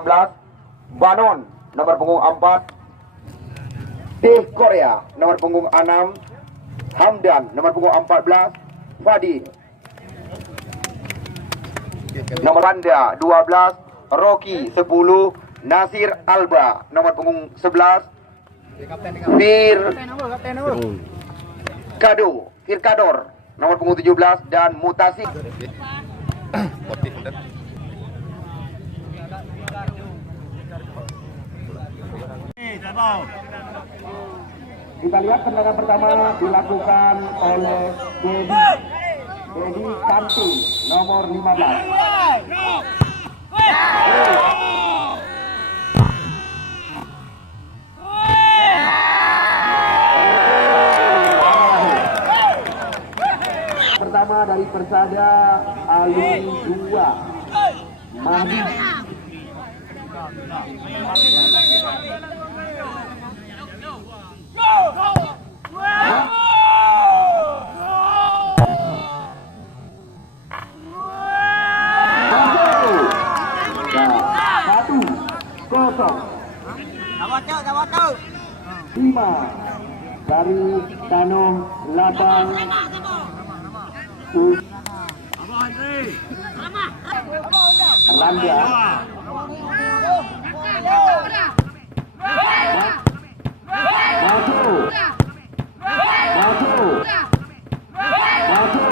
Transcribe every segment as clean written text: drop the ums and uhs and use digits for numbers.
16 Banon nomor punggung 4, Teh Korea nomor punggung 6, Hamdan nomor punggung 14, Fadil nomor Anda 12, Rocky 10, Nasir Alba nomor punggung 11, Firkador nomor punggung 17 dan Mutasi. Kita lihat tendangan pertama dilakukan oleh Dedi Kanti nomor 15. Pertama dari Persada Alun 2 Mahdi. Lima dari Tanong Labang Randa Maju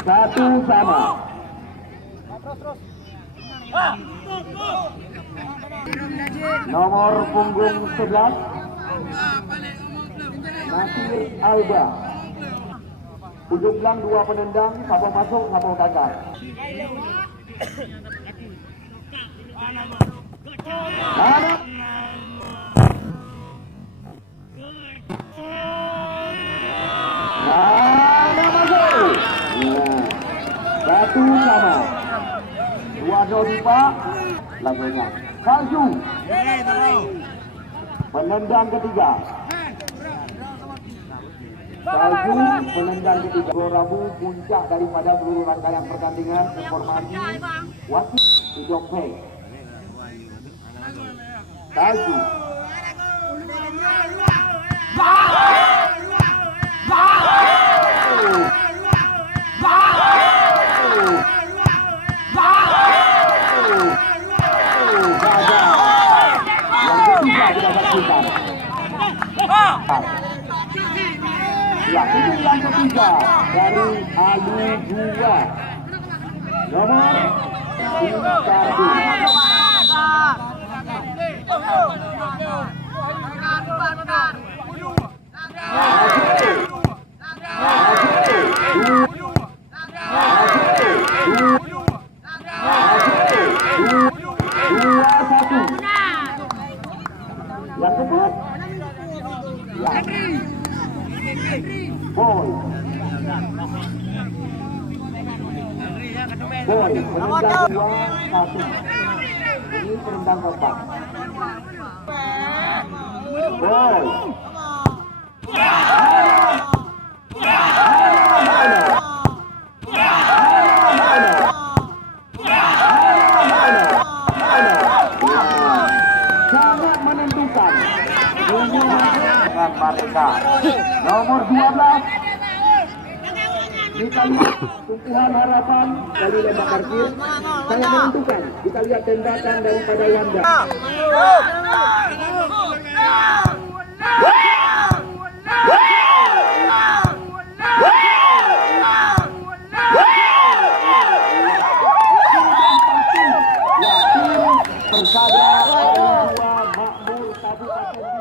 satu sama. Nomor punggung 11 Nasir Alba. Ujung belang 2 penendang, satu masuk, satu gagal. Masuk. Satu sama. 2-2 lagunya. Salju. Penendang ketiga. Salju penendang ketiga. Rabu puncak daripada seluruh rangkaian pertandingan. Informasi wasit Idopeng. Salju. Ya, ini yang ketiga dari Alu 2 nomor 21. Yang keempat Boy penendang 2-1. Ini penendang keempat. Boy sangat menentukan dengan mereka. Nomor 12 kita lihat tumpuhan harapan dari lembak parkir. Saya menentukan. Kita lihat tembakan daripada Wanda. Persada 2 Makmur Kabupaten